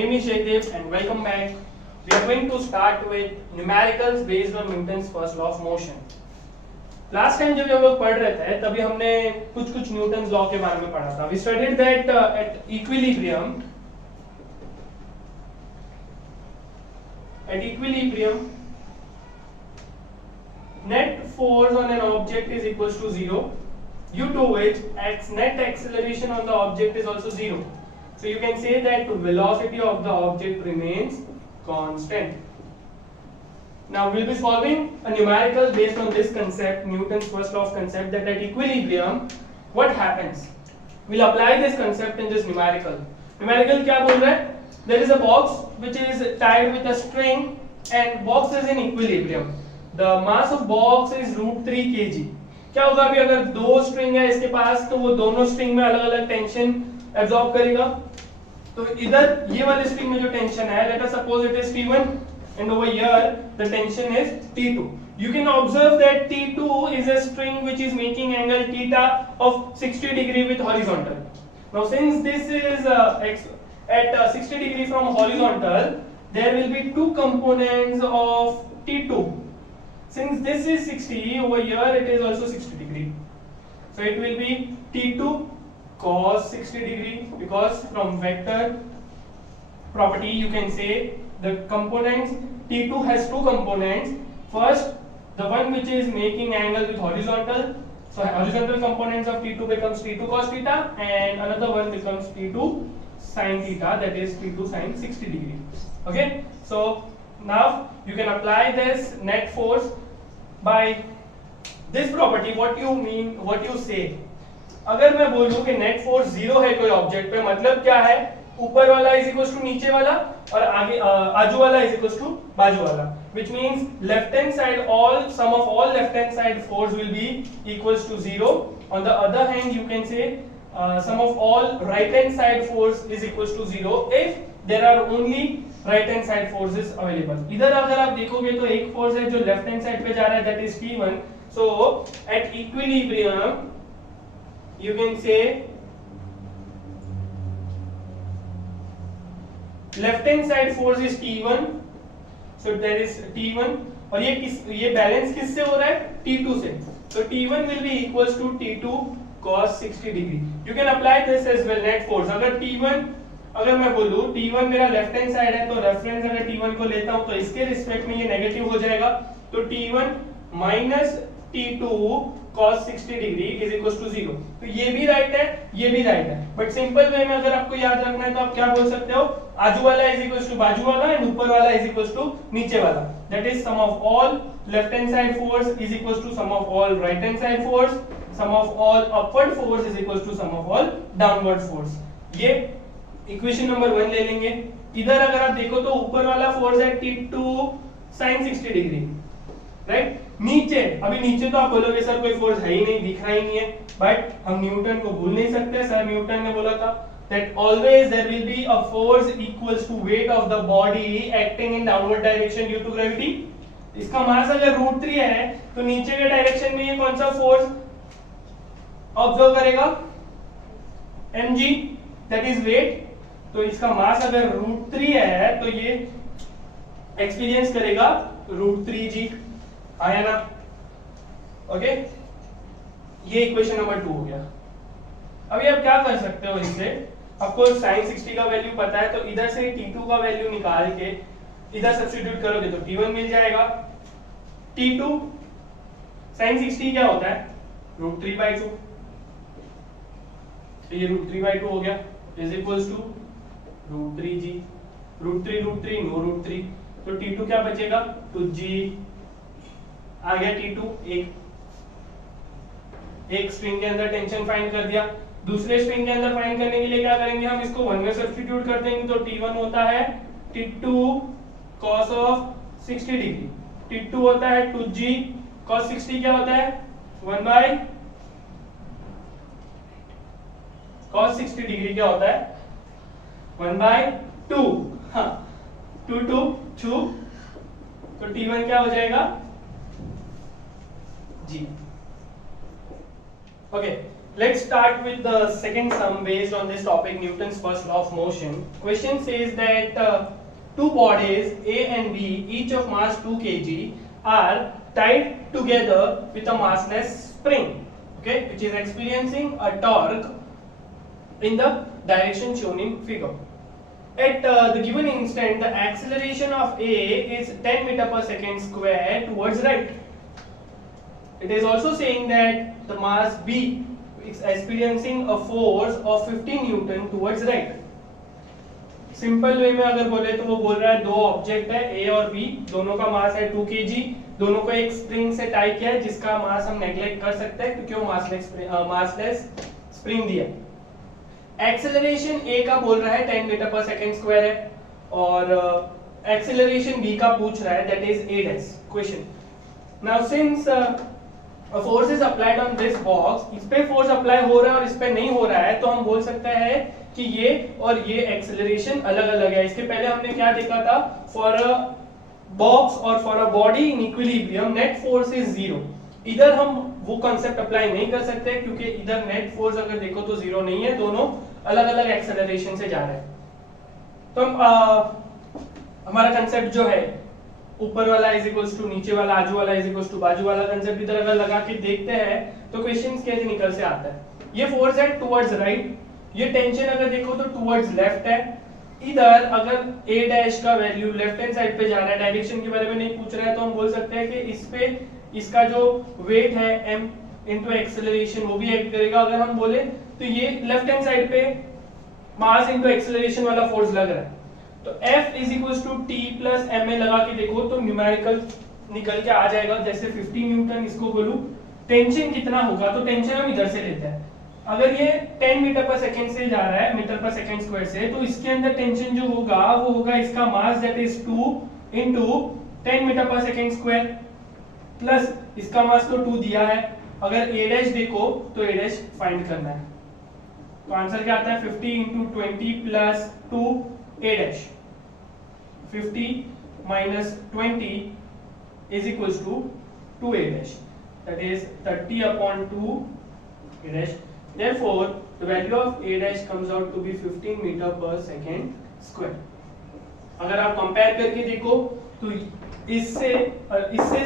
name is Jaydev and welcome back. We are going to start with numericals based on Newton's first law of motion. Last time जब हम लोग पढ़ रहे थे तभी हमने कुछ न्यूटन्स लॉ के बारे में पढ़ा था. We studied that at equilibrium net force on an object is equals to 0, due to which net acceleration on the object is also 0. So you can say that velocity of the object remains constant. Now we'll be solving a numerical based on this concept, Newton's first law of concept, that at equilibrium what happens? We'll apply this concept in this numerical. Numerical क्या बोल रहा है? There is a box which is tied with a string and box is in equilibrium. The mass of box is √3 kg. क्या होगा अभी अगर दो string है इसके पास तो वो दोनों स्ट्रिंग में अलग अलग टेंशन एब्जॉर्ब करेगा. तो इधर ये वाले स्ट्रिंग में जो टेंशन है, let us suppose it is T1 and over here the tension is T2. You can observe that T2 is a string which is making angle theta of 60 degree with horizontal. Now since this is at 60 degree from horizontal, there will be two components of T2. Since this is 60, over here it is also 60 degree. So it will be T2 cos 60 degree, because from vector property you can say the components T2 has two components. First, the one which is making angle with horizontal. So horizontal components of T2 becomes T2 cos theta, and another one becomes T2 sin theta, that is T2 sin 60 degree. Okay, so now you can apply this net force by this property. What you say, अगर मैं बोलूं कि net force zero है कोई object पे, मतलब क्या है, ऊपर वाला इज इक्वल टू नीचे वाला और आगे आजू वाला इज इक्वल टू बाजू वाला, which means left hand side all sum of all left hand side force will be equals to 0. On the other hand you can say sum of all right hand side force is equals to 0 if there are only right hand side forces available. इधर अगर आप देखोगे तो एक force है जो left hand side पे जा रहा है, that is T1. So at equilibrium you can say left hand side force is T1. So there is T1 और ये बैलेंस किससे हो रहा है, T2 से. So T1 will be equals to T2 cos 60 degree. You can apply this as well, net force. अगर मैं बोलूं T1 मेरा लेफ्ट हैंड साइड है तो रेफरेंस अगर T1 को लेता हूं तो इसके रिस्पेक्ट में ये नेगेटिव हो जाएगा. तो T1 minus T2 cos 60 degree is equal to 0. तो ये भी राइट है, ये भी राइट है, बट सिंपल वे में अगर आपको याद रखना है तो आप क्या बोल सकते हो, आजू वाला इज इक्वल टू बाजू वाला एंड ऊपर वाला इज इक्वल टू नीचे वाला. That is sum of all left hand side force is equal to sum of all right hand side force, sum of all upward force is equal to sum of all downward force. ये equation number 1 ले लेंगे. इधर अगर आप देखो तो ऊपर वाला फोर्स है T2 sin 60 डिग्री, राइट. नीचे, अभी नीचे तो आप बोलोगे सर कोई फोर्स है ही नहीं, दिख रहा ही नहीं है, बट हम न्यूटन को भूल नहीं सकते. सर न्यूटन ने बोला था that always there will be a force equals to weight of the body acting in downward direction due to gravity. इसका मास अगर √3 है तो नीचे के डायरेक्शन में ये कौन सा फोर्स ऑब्जर्व करेगा, mg, that is weight. तो इसका मास अगर √3 है तो ये एक्सपीरियंस करेगा √3g. आया ना? ओके, ये इक्वेशन नंबर 2 हो गया. अभी आप क्या कर सकते हो इससे, आपको sin 60 का वैल्यू पता है तो इधर से T2 का वैल्यू निकाल के इधर सब्स्टिट्यूट करोगे तो T1 मिल जाएगा. T2 sin 60 क्या होता है, √3/2. तो ये √3/2 हो गया is equals to √3g. √3 no √3, तो T2 क्या बचेगा, 2g. आ गया T2. एक स्ट्रिंग के अंदर टेंशन फाइंड कर दिया. दूसरे स्ट्रिंग के अंदर फाइंड करने के लिए क्या करेंगे, हम इसको 1 में सब्स्टिट्यूट कर देंगे. तो T1 होता है T2 cos of 60 degree, T2 होता है 2g cos 60 क्या होता है, 1 by cos 60 डिग्री क्या होता है, 1/2. हाँ, 2 2 2, तो T1 क्या हो जाएगा, जी. Okay, Let's start with the second sum based on this topic, Newton's first law of motion. Question says that two bodies A and B, each of mass 2 kg, are tied together with a massless spring, okay, which is experiencing a torque in the direction shown in figure. At the given instant, the acceleration of A is 10 meter per second square towards right. It is also saying that the mass B is experiencing a force of 50 Newton towards right. Simple way में अगर बोले तो वो बोल रहा है दो object है A और B, दोनों का मास है 2 kg, दोनों को एक स्प्रिंग से टाई किया है जिसका मास हम नेग्लेक्ट कर सकते हैं क्योंकि वो मासलेस स्प्रिंग दिया. एक्सेलरेशन A का बोल रहा है 10 मीटर पर सेकेंड स्क्वायर है और एक्सेलरेशन B का पूछ रहा है that is A dash. Question now since a force is applied on this box, इस पे फोर्स अप्लाई हो रहा है और इस पे नहीं हो रहा है, तो हम बोल सकते हैं कि ये और ये एक्सेलरेशन अलग अलग है. इसके पहले हमने क्या देखा था, फॉर अ बॉक्स और for a body in equilibrium net force is zero. इधर हम वो कॉन्सेप्ट अप्लाई नहीं कर सकते क्योंकि इधर नेट फोर्स अगर देखो तो जीरो नहीं है, दोनों अलग अलग एक्सेलरेशन से जा रहे हैं. तो हमारा कंसेप्ट जो है ऊपर वाला इज इक्वल्स टू नीचे वाला, आजू वाला इज इक्वल्स टू बाजू वाला कंसेप्ट इधर अगर लगा के देखते हैं तो क्वेश्चंस कैसे निकल से आता है. ये फोर्स है टुवर्ड्स राइट, ये टेंशन अगर देखो तो टुवर्ड्स लेफ्ट है. इधर अगर A डैश का वैल्यू लेफ्ट हैंड साइड पे जा रहा है, डायरेक्शन के बारे में नहीं पूछ रहा है, तो हम बोल सकते हैं कि इस पे इसका जो वेट है m इनटू एक्सेलरेशन वो भी ऐड करेगा. अगर हम बोले तो ये लेफ्ट हैंड साइड पे मास इनटू एक्सेलरेशन वाला फोर्स लग रहा है, तो F is equals to T plus ma लगा के देखो तो न्यूमेरिकल निकल के आ जाएगा. जैसे 50 न्यूटन इसको बोलूं, टेंशन कितना होगा, तो टेंशन हम इधर से लेते हैं. अगर ये 10 मीटर पर सेकंड से जा रहा है मीटर पर सेकंड स्क्वायर से, तो इसके अंदर टेंशन जो होगा वो होगा इसका mass that is 2 into 10 metre per second square plus इसका मास तो 2 दिया है. अगर A डैश देखो तो A डैश फाइंड करना है, तो आंसर क्या आता है 50 into 20 plus 2 A dash. 50 minus 20 is equals to 2A dash. That is 30 upon 2 A dash. Therefore, the value of A dash comes out to be 15 meter per second square. अगर आप compare करके देखो तो इससे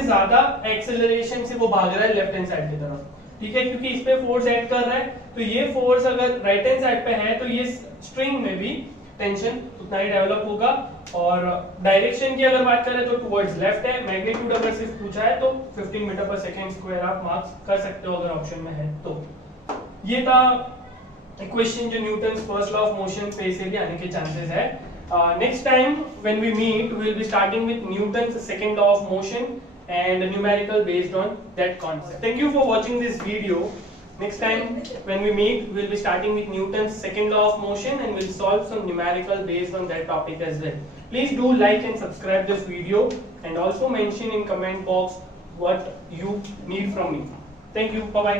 ज्यादा एक्सेलरेशन से वो भाग रहा है लेफ्ट हैंड साइड की तरफ, ठीक है, क्योंकि इस पे फोर्स ऐड कर रहा है. तो ये फोर्स अगर राइट हैंड साइड पे है तो ये स्ट्रिंग में भी टेंशन उतना ही डेवलप होगा. और डायरेक्शन की अगर बात करें तो टुवर्ड्स लेफ्ट है. मैग्नीट्यूड अगर सिर्फ पूछा है तो 15 मीटर पर सेकंड स्क्वायर आप मार्क्स कर सकते हो अगर ऑप्शन में है तो. ये था इक्वेशन जो Newton's first law of motion पे से भी आने के चांसेस है. Next time when we meet we will be starting with Newton's second law of motion and numerical based on that concept. Thank you for watching this video. Next time when we meet, we'll be starting with Newton's second law of motion and we'll solve some numerical based on that topic as well. Please do like and subscribe this video and also mention in comment box what you need from me. Thank you. Bye bye.